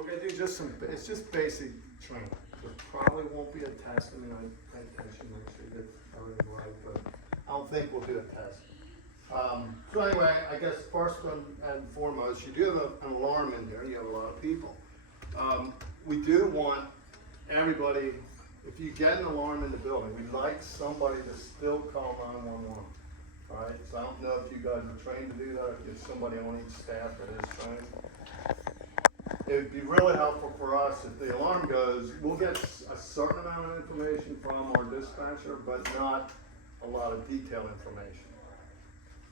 we're gonna do just it's just basic training. There probably won't be a test. I mean, I pay attention, make sure you get everything right, but I don't think we'll do a test. So anyway, I guess first and foremost, you do have an alarm in there. You have a lot of people. We do want everybody, if you get an alarm in the building, we'd like somebody to still call 911. All right, so I don't know if you guys are trained to do that, if there's somebody on each staff that is trained. It would be really helpful for us if the alarm goes, we'll get a certain amount of information from our dispatcher, but not a lot of detailed information.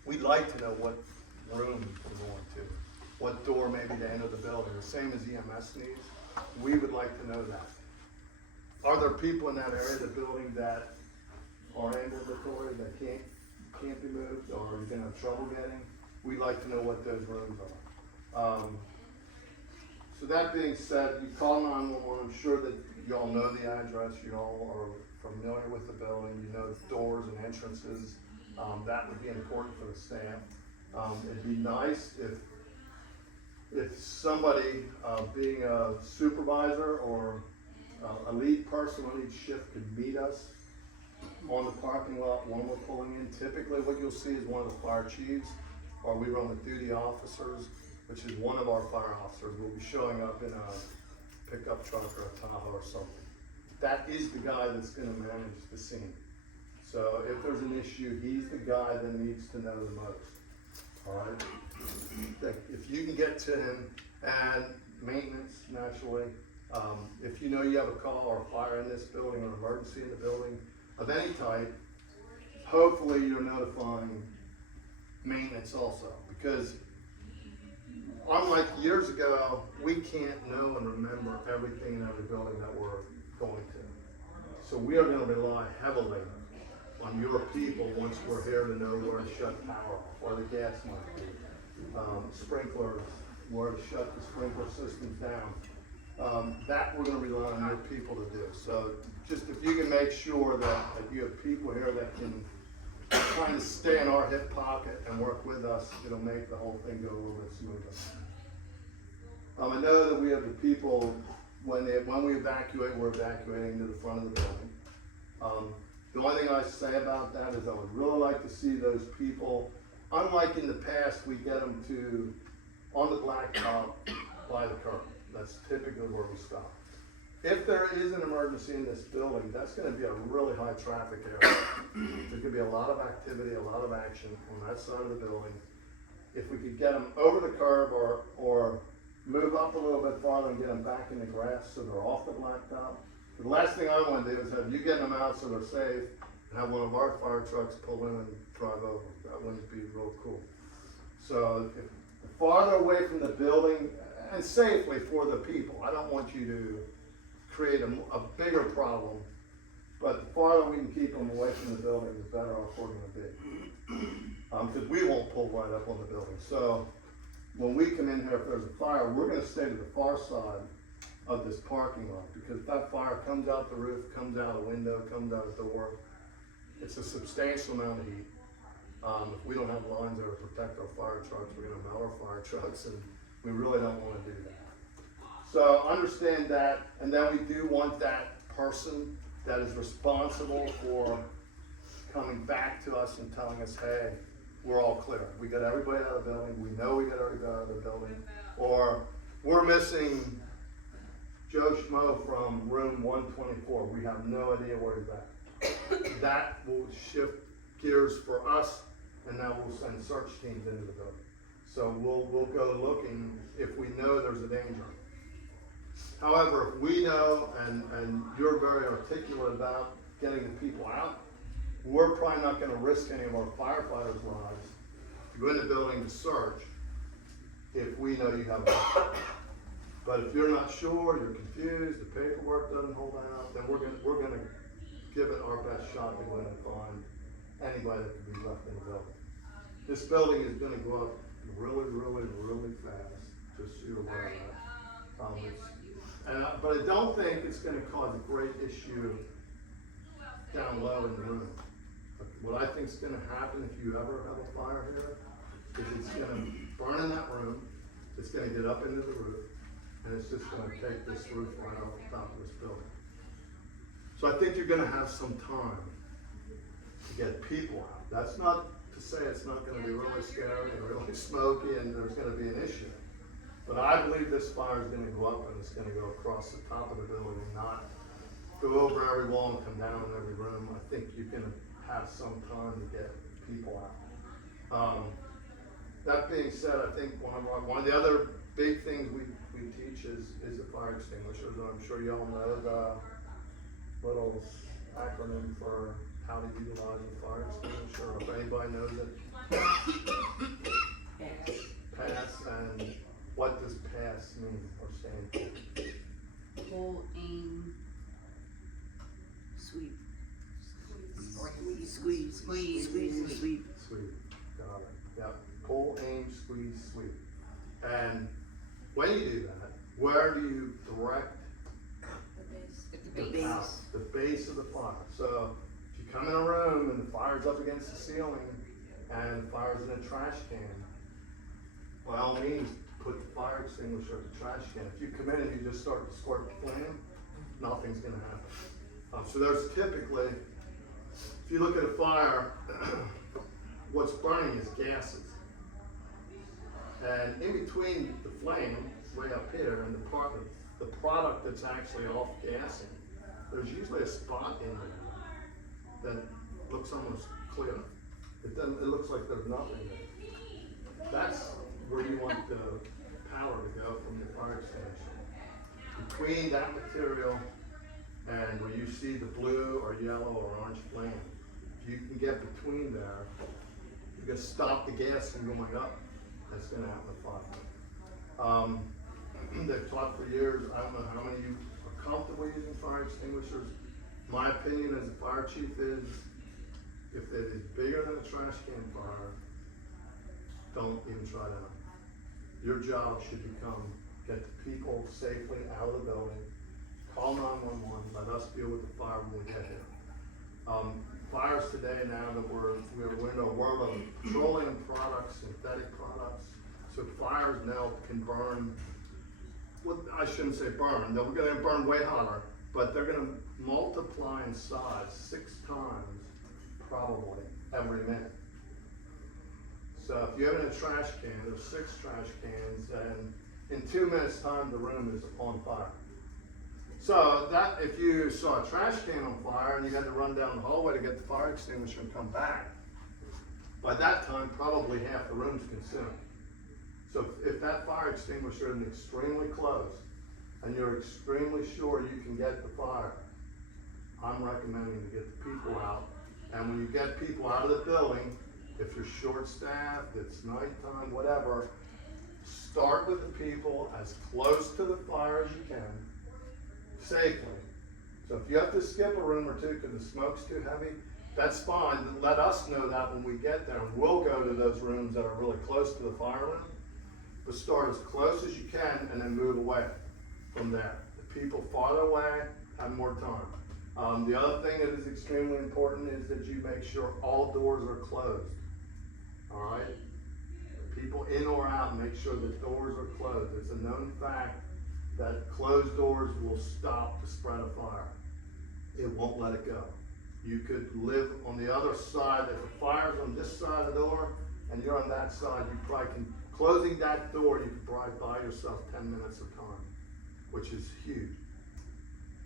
We'd like to know what room we're going to, what door maybe to enter the building, the same as EMS needs. We would like to know that. Are there people in that area of the building that are ambulatory, that can't be moved, or are you gonna have trouble getting? We'd like to know what those rooms are. So that being said, you call 911, I'm sure that you all know the address, you all are familiar with the building, you know doors and entrances. That would be important for the staff. It'd be nice if somebody, being a supervisor or a lead person on each shift could meet us on the parking lot when we're pulling in. Typically what you'll see is one of the fire chiefs, or we run with duty officers, which is one of our fire officers will be showing up in a pickup truck or a Tahoe or something. That is the guy that's gonna manage the scene. So if there's an issue, he's the guy that needs to know the most, all right? If you can get to him, and maintenance, naturally, if you know you have a call or a fire in this building or an emergency in the building of any type, hopefully you're notifying maintenance also, because unlike years ago, we can't know and remember everything in every building that we're going to. So we are gonna rely heavily on your people once we're here to know where to shut power off, or the gas might be, sprinklers, where to shut the sprinkler systems down. That we're gonna rely on your people to do. So just if you can make sure that you have people here that can kind of stay in our hip pocket and work with us, it'll make the whole thing go a little bit smoother. I know that we have the people, when we evacuate, we're evacuating to the front of the building. The only thing I say about that is I would really like to see those people, unlike in the past, we get them to, on the blacktop by the curb. That's typically where we stop. If there is an emergency in this building, that's gonna be a really high traffic area. There's gonna be a lot of activity, a lot of action on that side of the building. If we could get them over the curb or move up a little bit farther and get them back in the grass so they're off the blacktop. The last thing I want to do is have you get them out so they're safe and have one of our fire trucks pull in and drive over. That wouldn't be real cool. So if farther away from the building and safely for the people, I don't want you to create a bigger problem, but the farther we can keep them away from the building, the better off we're going to be. Because we won't pull right up on the building. So when we come in here, if there's a fire, we're going to stay to the far side of this parking lot, because if that fire comes out the roof, comes out a window, comes out a door, it's a substantial amount of heat. If we don't have lines there to protect our fire trucks, we're going to melt our fire trucks, and we really don't want to do that. So understand that, and then we do want that person that is responsible for coming back to us and telling us, hey, we're all clear. We got everybody out of the building. We know we got everybody out of the building. Or we're missing Joe Schmo from room 124. We have no idea where he's at. That will shift gears for us, and that will send search teams into the building. So we'll go looking if we know there's a danger. However, if we know, and you're very articulate about getting the people out, we're probably not going to risk any of our firefighters' lives to go in the building to search if we know you have a weapon. But if you're not sure, you're confused, the paperwork doesn't hold out, then we're going to give it our best shot to go in and find anybody that could be left in the building. This building is going to go up really, really, really fast, just so you're aware of that. But I don't think it's going to cause a great issue down low in the room. What I think is going to happen if you ever have a fire here is it's going to burn in that room, it's going to get up into the roof, and it's just gonna take this roof right off the top of this building. So I think you're gonna have some time to get people out. That's not to say it's not gonna be really scary and really smoky and there's gonna be an issue. But I believe this fire is gonna go up and it's gonna go across the top of the building and not go over every wall and come down in every room. I think you're gonna have some time to get people out. That being said, I think one of the other big things we teach is the fire extinguishers. I'm sure you all know the little acronym for how to utilize a fire extinguisher. If anybody knows it, PASS. And what does PASS mean or stand for? Pull, aim, sweep. Squeeze. Sweep. Got it. Yep. Pull, aim, squeeze, sweep. And when you do that, where do you direct the base of the fire? So if you come in a room and the fire's up against the ceiling and the fire's in a trash can, by all means, put the fire extinguisher at the trash can. If you come in and you just start to squirt the flame, nothing's gonna happen. So there's typically, if you look at a fire, what's burning is gases. And in between the flame, way up here, and the product that's actually off gassing, there's usually a spot in there that looks almost clear. It looks like there's nothing there. That's where you want the power to go from the fire extinguisher. Between that material and where you see the blue or yellow or orange flame, if you can get between there, you can stop the gas from going up. That's going to happen to fire. They've taught for years. I don't know how many of you are comfortable using fire extinguishers. My opinion as a fire chief is, if it is bigger than a trash can fire, don't even try that. Your job should become get the people safely out of the building, call 911, let us deal with the fire when we get here. Fires today now that we're in a world of petroleum products, synthetic products, so fires now can burn, well, I shouldn't say burn, they're gonna burn way hotter, but they're gonna multiply in size 6 times probably every minute. So if you have it in a trash can, there's 6 trash cans, and in 2 minutes time, the room is on fire. So that, if you saw a trash can on fire and you had to run down the hallway to get the fire extinguisher and come back, by that time, probably half the room's consumed. So if that fire extinguisher is extremely close and you're extremely sure you can get the fire, I'm recommending to get the people out. And when you get people out of the building, if you're short-staffed, it's nighttime, whatever, start with the people as close to the fire as you can, safely. So if you have to skip a room or two because the smoke's too heavy, that's fine. Let us know that when we get there, and we'll go to those rooms that are really close to the fire room. But start as close as you can and then move away from there. The people farther away have more time. The other thing that is extremely important is that you make sure all doors are closed. All right? People in or out, make sure the doors are closed. It's a known fact that closed doors will stop the spread of fire. It won't let it go. You could live on the other side. If the fire's on this side of the door and you're on that side, you probably can, closing that door, you could probably buy yourself 10 minutes of time, which is huge.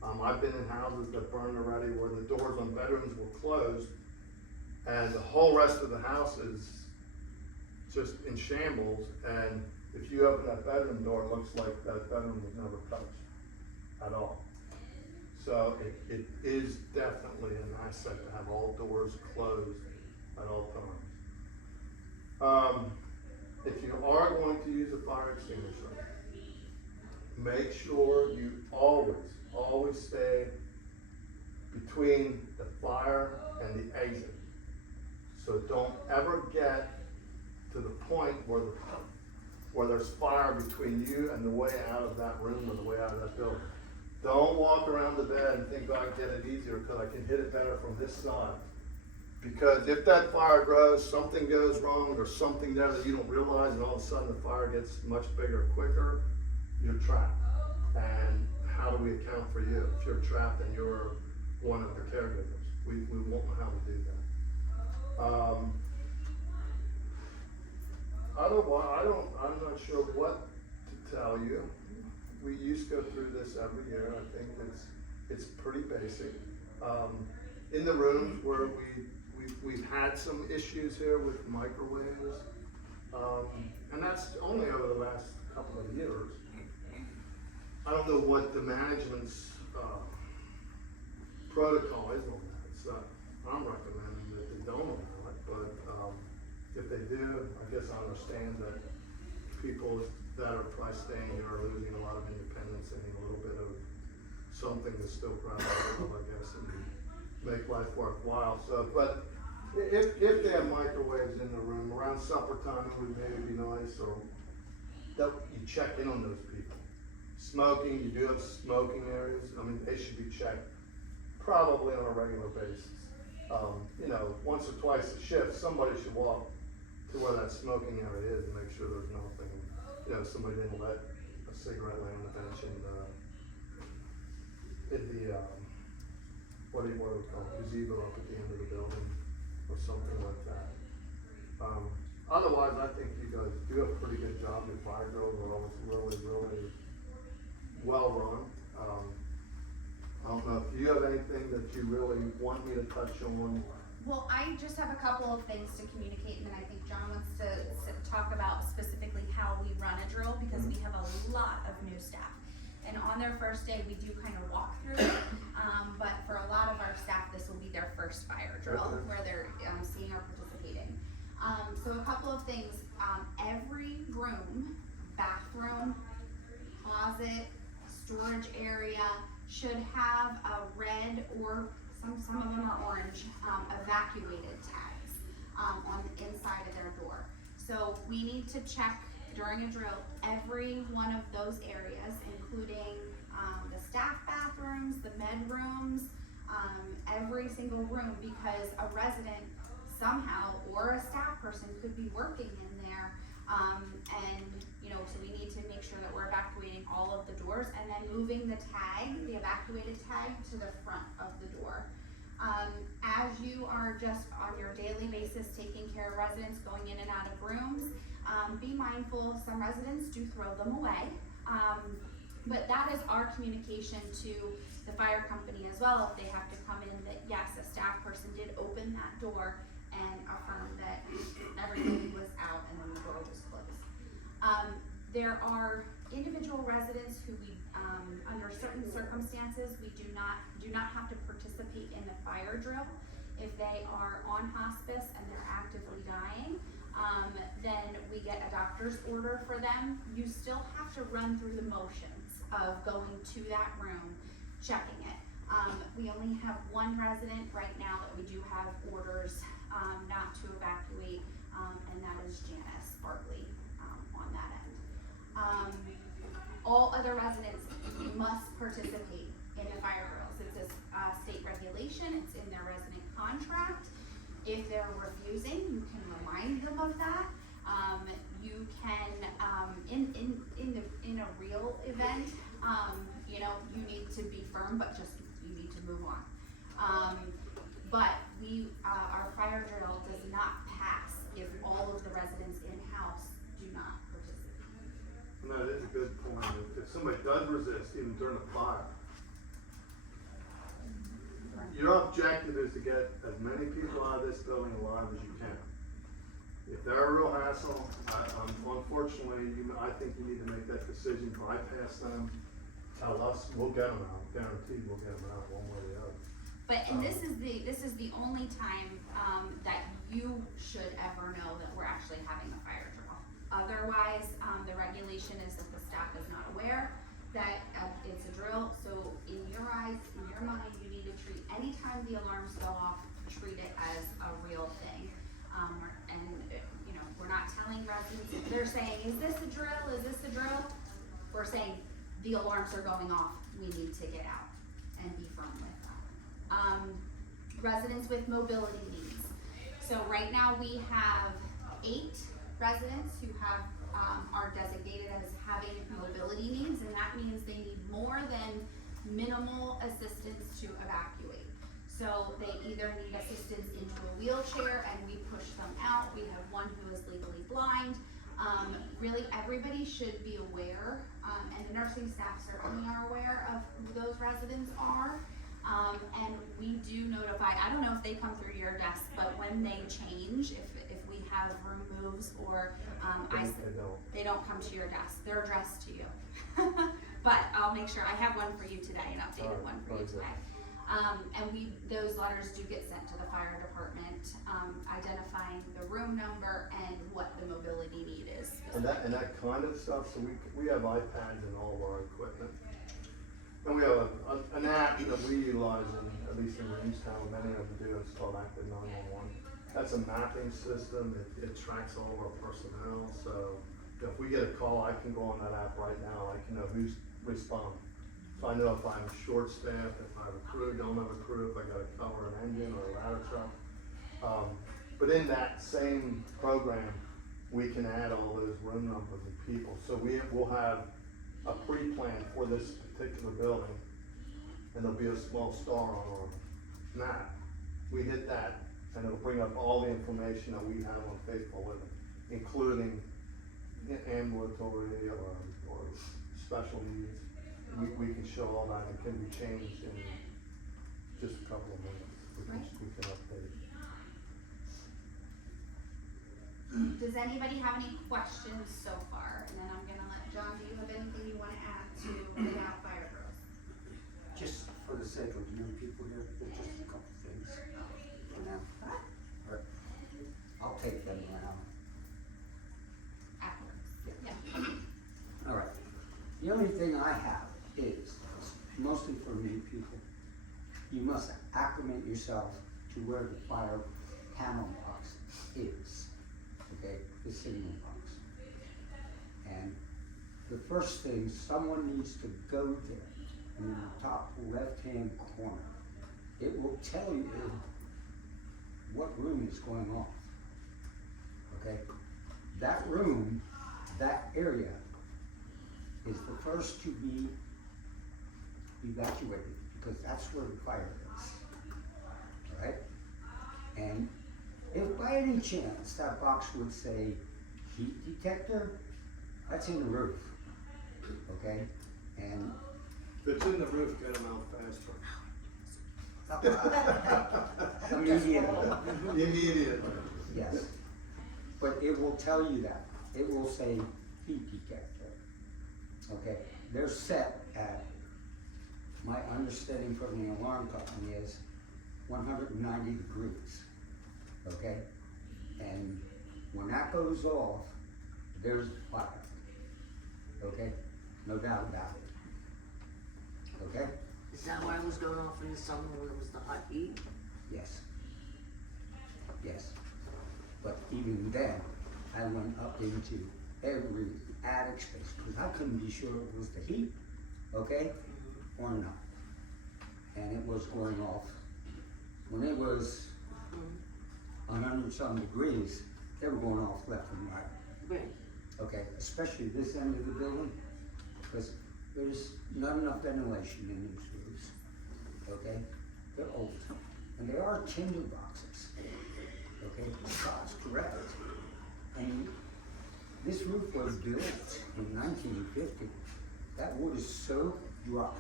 I've been in houses that burned already where the doors on bedrooms were closed and the whole rest of the house is just in shambles, and if you open that bedroom door, it looks like that bedroom was never touched at all. So it is definitely an asset to have all doors closed at all times. If you are going to use a fire extinguisher, make sure you always stay between the fire and the exit. So don't ever get to the point where there's fire between you and the way out of that room or the way out of that building. Don't walk around the bed and think, oh, I can get it easier because I can hit it better from this side. Because if that fire grows, something goes wrong or something there that you don't realize, and all of a sudden the fire gets much bigger quicker, you're trapped. And how do we account for you? If you're trapped and you're one of the caregivers, we won't know how to do that. I'm not sure what to tell you. We used to go through this every year. I think it's pretty basic. In the rooms where we've had some issues here with microwaves, and that's only over the last couple of years. I don't know what the management's protocol is on that. It's not, I'm recommending that they don't allow it, but if they do, I guess I understand that people that are probably staying here are losing a lot of independence and a little bit of something to still practical, I guess, and make life worthwhile. So, but if they have microwaves in the room around supper time, it would maybe be nice, or that you check in on those people. Smoking, you do have smoking areas. I mean, they should be checked probably on a regular basis. You know, once or twice a shift, somebody should walk to where that smoking area is and make sure there's nothing. You know, somebody didn't let a cigarette lay on the bench in the what do we call it, gazebo up at the end of the building or something like that. Otherwise, I think you guys do a pretty good job. Your fire drills are always really well run. I don't know if you have anything that you really want me to touch on. Well, I just have a couple of things to communicate, and then I think John wants to talk about specifically how we run a drill, because we have a lot of new staff. And on their first day, we do kind of walk through it, but for a lot of our staff, this will be their first fire drill, where they're seeing or participating. So a couple of things, every room, bathroom, closet, storage area should have a red, or some of them are orange, evacuated tags on the inside of their door. So we need to check during a drill every one of those areas, including the staff bathrooms, the med rooms, every single room, because a resident somehow or a staff person could be working in there, and you know, so we need to make sure that we're evacuating all of the doors and then moving the tag, the evacuated tag, to the front of the door. As you are just on your daily basis taking care of residents going in and out of rooms, be mindful, some residents do throw them away, but that is our communication to the fire company as well, if they have to come in, that yes, a staff person did open that door and affirm that everything was out and then the door was closed. There are individual residents who we, under certain circumstances, we do not have to participate in the fire drill. If they are on hospice and they're actively dying, then we get a doctor's order for them. You still have to run through the motions of going to that room, checking it. We only have one resident right now that we do have orders not to evacuate, and that is Janice Bartley on that end. All other residents must participate in the fire drills. It's a state regulation, it's in their resident contract. If they're refusing, you can remind them of that. You can, in a real event, you know, you need to be firm, but just, you need to move on. But our fire drill does not pass if all of the residents in-house do not participate. No, that is a good point. If somebody does resist, even during a fire, your objective is to get as many people out of this building alive as you can. If they're a real hassle, unfortunately, I think you need to make that decision, bypass them, tell us, we'll get them out, guaranteed we'll get them out one way or the other. But, and this is the only time, that you should ever know that we're actually having a fire drill. Otherwise, the regulation is that the staff is not aware that it's a drill, so in your eyes, in your mind, you need to treat, anytime the alarms go off, treat it as a real thing. And, you know, we're not telling residents, if they're saying, is this a drill, is this a drill? We're saying, the alarms are going off, we need to get out and be firm with that. Residents with mobility needs. So right now we have 8 residents who have, are designated as having mobility mobility needs, and that means they need more than minimal assistance to evacuate. So they either need assistance into a wheelchair and we push them out. We have one who is legally blind. Really, everybody should be aware, and the nursing staff certainly are aware of who those residents are. And we do notify, I don't know if they come through your desk, but when they change, if we have room moves or, they don't come to your desk, they're addressed to you. But I'll make sure, I have one for you today, an updated one for you today. And those letters do get sent to the fire department, identifying the room number and what the mobility need is. And that kind of stuff, so we have iPads in all of our equipment. And we have an app that we utilize at least in Williamstown, many of them do, it's called Active 911. That's a mapping system, it tracks all of our personnel, so if we get a call, I can go on that app right now, I can know who's responding. So I know if I'm short-staffed, if I have a crew, don't have a crew, if I gotta cover an engine or a ladder truck. But in that same program, we can add all those room numbers of people. So we'll have a pre-plan for this particular building, and there'll be a small star on our map. We hit that, and it'll bring up all the information that we have on Faithful Living, including ambulatory or special needs. We can show all that, it can be changed in just a couple of minutes, we can update. Does anybody have any questions so far? And then I'm gonna let John, do you have anything you wanna add to the Dow Fire Girls? Just for the sake of new people here, there's just a couple things for now. Or I'll take them around. Afterwards. Yeah. All right. The only thing I have is, mostly for new people, you must acclimate yourself to where the fire panel box is, okay, the signal box. And the first thing, someone needs to go there in the top left-hand corner. It will tell you what room is going off, okay? That room, that area, is the first to be evacuated, because that's where the fire is, all right? And if by any chance that box would say heat detector, that's in the roof, okay? And If it's in the roof, get them out faster. immediately, yes. But it will tell you that. It will say heat detector. Okay, they're set at, my understanding from the alarm company is 190 degrees, okay? And when that goes off, there's fire, okay? No doubt about it, okay? Is that why it was going off in the summer when it was the hot heat? Yes. Yes. But even then, I went up into every attic space, because I couldn't be sure it was the heat, okay, or not. And it was going off. When it was 100-some degrees, they were going off left and right. Right. Okay, especially this end of the building, because there's not enough ventilation in these roofs, okay? They're old, and they are timber boxes, okay? That's correct. And this roof was built in 1950. That wood is so dry,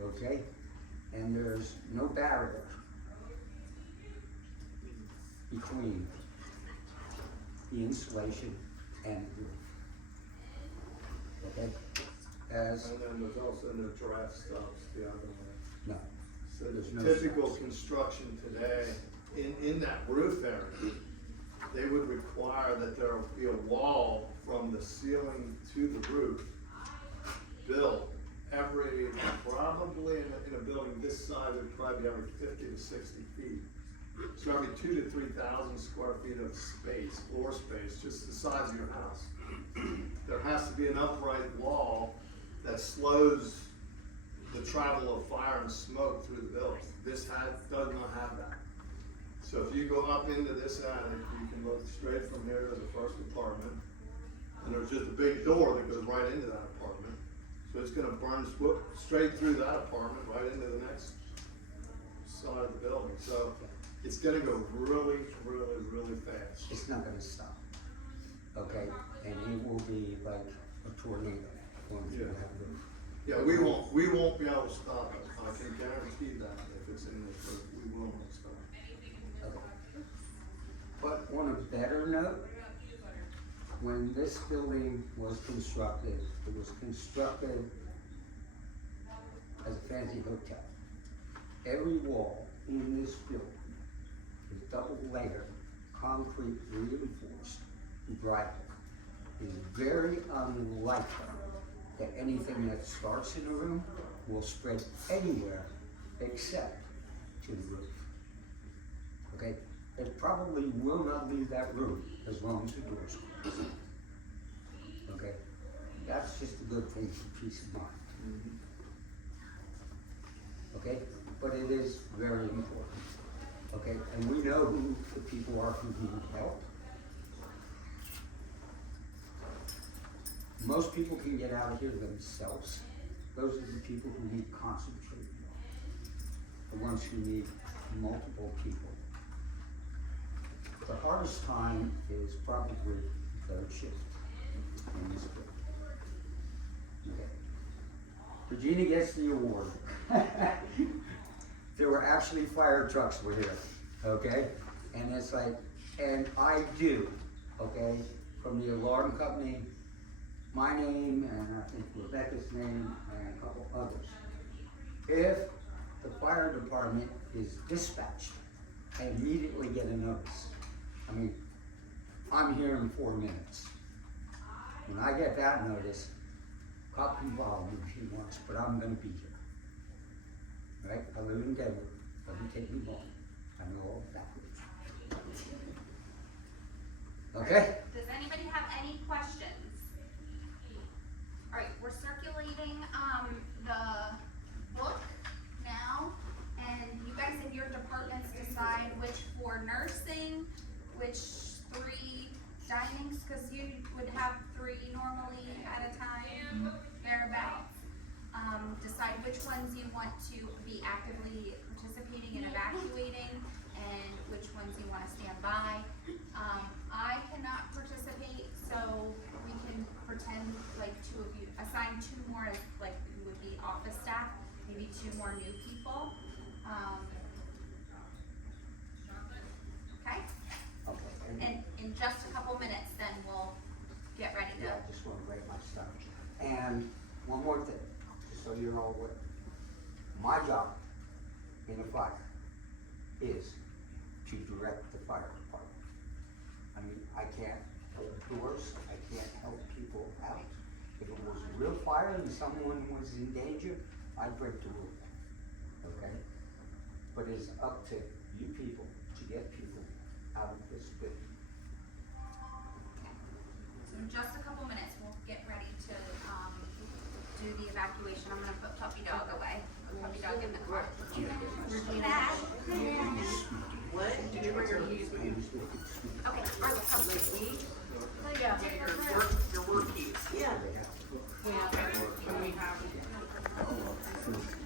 okay? And there's no barrier between the insulation and the roof, okay? As, And then there's also no draft stops the other way. no, So There's the no typical steps. construction today, in that roof area, they would require that there be a wall from the ceiling to the roof built every, probably in a building this size, it would probably be every 50 to 60 feet. So every 2,000 to 3,000 square feet of space, floor space, just the size of your house. There has to be an upright wall that slows the travel of fire and smoke through the building. This does not have that. So if you go up into this attic, you can look straight from here to the first apartment, and there's just a big door that goes right into that apartment. So it's gonna burn straight through that apartment, right into the next side of the building. So it's gonna go really, really, really fast. It's not gonna stop, okay? And it will be like a tornado going through Yeah. that roof. Yeah, we won't be able to stop it. I can guarantee that if it's in this roof, we will not stop. Okay. But on a better note, when this building was constructed, it was constructed as a fancy hotel. Every wall in this building is double layered, concrete reinforced, drywall. It is very unlikely that anything that starts in a room will spread anywhere except to the roof. Okay? It probably will not leave that room as long as the doors close. Okay? That's just a good thing for peace of mind. Okay? But it is very important. Okay? And we know who the people are who need help. Most people can get out of here themselves. Those are the people who need concentrated help. The ones who need multiple people. The hardest time is probably the third shift in this building. Okay. Regina gets the award. There were actually fire trucks were here, okay? And it's like, and I do, okay, from the alarm company, my name, and I think Rebecca's name, and a couple others. If the fire department is dispatched, I immediately get a notice. I mean, I'm here in 4 minutes. When I get that notice, cop can follow me if he wants, but I'm gonna be here. Right? I live in Denver, doesn't take me long. I know all that. Okay? Does anybody have any questions? Alright, we're circulating, the book now, and you guys in your departments decide which for nursing, which 3 dinings, cause you would have 3 normally at a time, thereabouts. Decide which ones you want to be actively participating in evacuating, and which ones you wanna stand by. I cannot participate, so we can pretend like 2 of you, assign 2 more as like you would be office staff, maybe 2 more new people. Okay, Okay. and in just a couple minutes, then we'll get ready to. Yeah, I just wanna write my stuff. And one more thing, just so you're all aware. My job in a fire is to direct the fire department. I mean, I can't open doors, I can't help people out. If it was a real fire and someone was in danger, I'd break the rule, okay? But it's up to you people to get people out of this building. So in just a couple minutes, we'll get ready to, do the evacuation. I'm gonna put puppy dog away. Put puppy dog in the car. Regina. What? Did you bring your keys with you? Okay, Arlo, come. Like, eat? Yeah. Your work